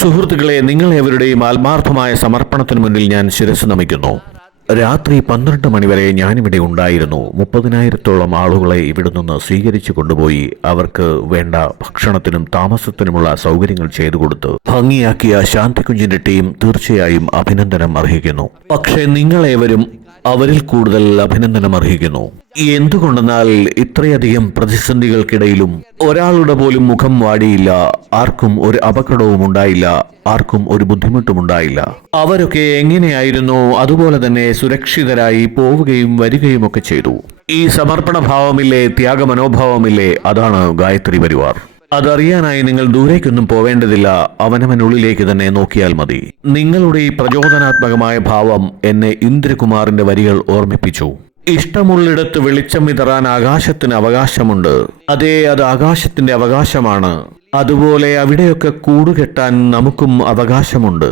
സുഹൃത്തുക്കളെ, നിങ്ങളെവരുടെയും ആത്മാർത്ഥമായ സമർപ്പണത്തിന് മുന്നിൽ ഞാൻ ശിരസ് നമിക്കുന്നു. രാത്രി 12 മണിവരെ ഞാനിവിടെ ഉണ്ടായിരുന്നു. 30,000-ഓളം ആളുകളെ ഇവിടെ നിന്ന് സ്വീകരിച്ചു കൊണ്ടുപോയി അവർക്ക് വേണ്ട ഭക്ഷണത്തിനും താമസത്തിനുമുള്ള സൗകര്യങ്ങൾ ചെയ്തു കൊടുത്ത് ഭംഗിയാക്കിയ ശാന്തികുഞ്ചിന്റെ ടീം തീർച്ചയായും അഭിനന്ദനം അർഹിക്കുന്നു. പക്ഷേ നിങ്ങളേവരും അവരിൽ കൂടുതൽ അഭിനന്ദനം അർഹിക്കുന്നു. എന്തുകൊണ്ടെന്നാൽ ഇത്രയധികം പ്രതിസന്ധികൾക്കിടയിലും ഒരാളുടെ പോലും മുഖം വാടിയില്ല. ആർക്കും ഒരു അപകടവും ഉണ്ടായില്ല. ആർക്കും ഒരു ബുദ്ധിമുട്ടും ഉണ്ടായില്ല. അവരൊക്കെ എങ്ങനെയായിരുന്നു അതുപോലെ തന്നെ സുരക്ഷിതരായി പോവുകയും വരികയും ഒക്കെ ചെയ്തു. ഈ സമർപ്പണ ഭാവമില്ലേ, ത്യാഗമനോഭാവമില്ലേ, അതാണ് ഗായത്രി പരിവാർ. അതറിയാനായി നിങ്ങൾ ദൂരേക്കൊന്നും പോവേണ്ടതില്ല. അവനവനുള്ളിലേക്ക് തന്നെ നോക്കിയാൽ മതി. നിങ്ങളുടെ ഈ പ്രചോദനാത്മകമായ ഭാവം എന്നെ ഇന്ദ്രകുമാറിന്റെ വരികൾ ഓർമ്മിപ്പിച്ചു. ഇഷ്ടമുള്ളിടത്ത് വെളിച്ചം വിതറാൻ ആകാശത്തിന് അവകാശമുണ്ട്. അതേ, അത് ആകാശത്തിന്റെ അവകാശമാണ്. അതുപോലെ അവിടെയൊക്കെ കൂടുകെട്ടാൻ നമുക്കും അവകാശമുണ്ട്.